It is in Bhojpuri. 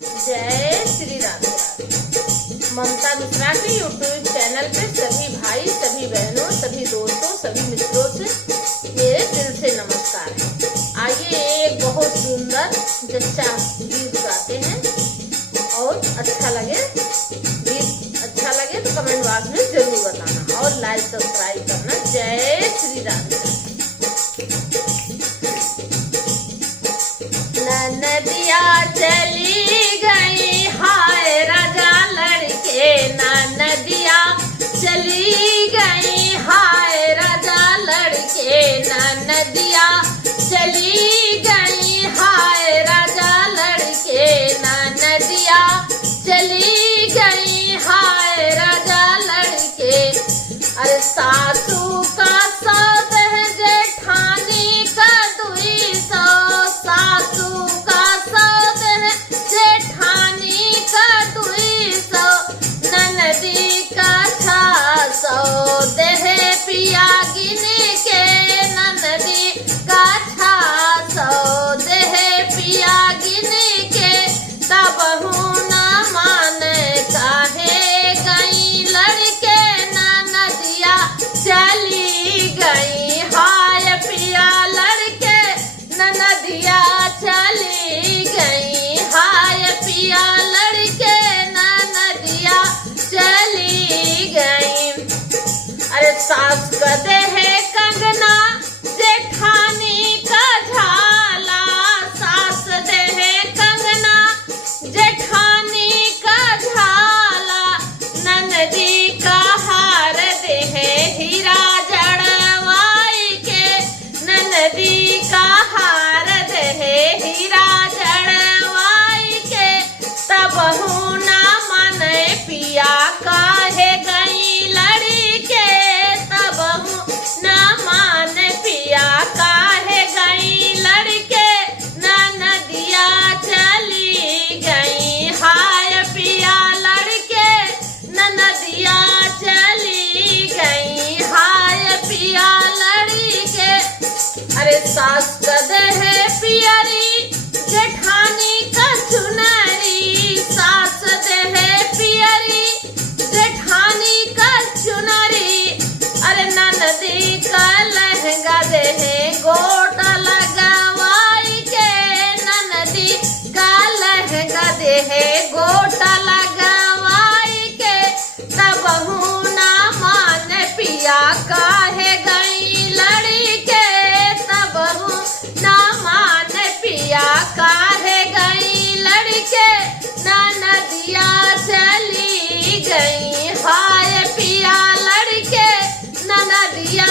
जय श्री राधे राधे। ममता मिश्रा के यूट्यूब चैनल पे सभी भाई, सभी बहनों, सभी दोस्तों, सभी मित्रों से मेरे दिल से नमस्कार है। आइए एक बहुत सुंदर जच्चा गीत गाते हैं और अच्छा लगे तो कमेंट बॉक्स में जरूर बताना और लाइक सब्सक्राइब करना। जय श्री राधे। नदिया चली गई हाय राजा लड़के, नदिया चली गई हाय राजा लड़के, नदिया चली गई हाय राजा लड़के, नदिया चली गई हाय राजा लड़के। अरे सासू का सौद है जेठानी का 200, सासू का सौद है जेठानी का 200, ननदी का 600 देहे पिया गिने के, ननदी का 600 देहे पिया गिने के। तब न माने काहे गई लड़के, नदिया चली गई हाय पिया लड़के, नदिया चली गई हाय पिया लड़के, नदिया चली गई। अरे सास कदे है कंगना जेठानी का झाला, सास दे है कंगना जेठानी का झाला, ननदी का हार दे है हीरा जड़वाई के, ननदी का हार दे है हीरा जड़वाई के। तब ना माने पिया काहे गई लड़के, तब ना माने पिया काहे गई लड़के, नदिया चली गई हाय पिया लड़के, नदिया चली गई हाय पिया लड़के। अरे सास कदे है पियरी जेठानी का चुनरी, सास दे है पियरी जेठानी का चुनरी। अरे ननदी का लहंगा दे है गोट लगवाई के, ननदी का लहंगा दे है गोट लगवाई के। तब ना मान पिया काहे गई लड़के, तब ना मान पिया काहे गई लड़के, नदिया चली गई हाय पिया लड़के, नदिया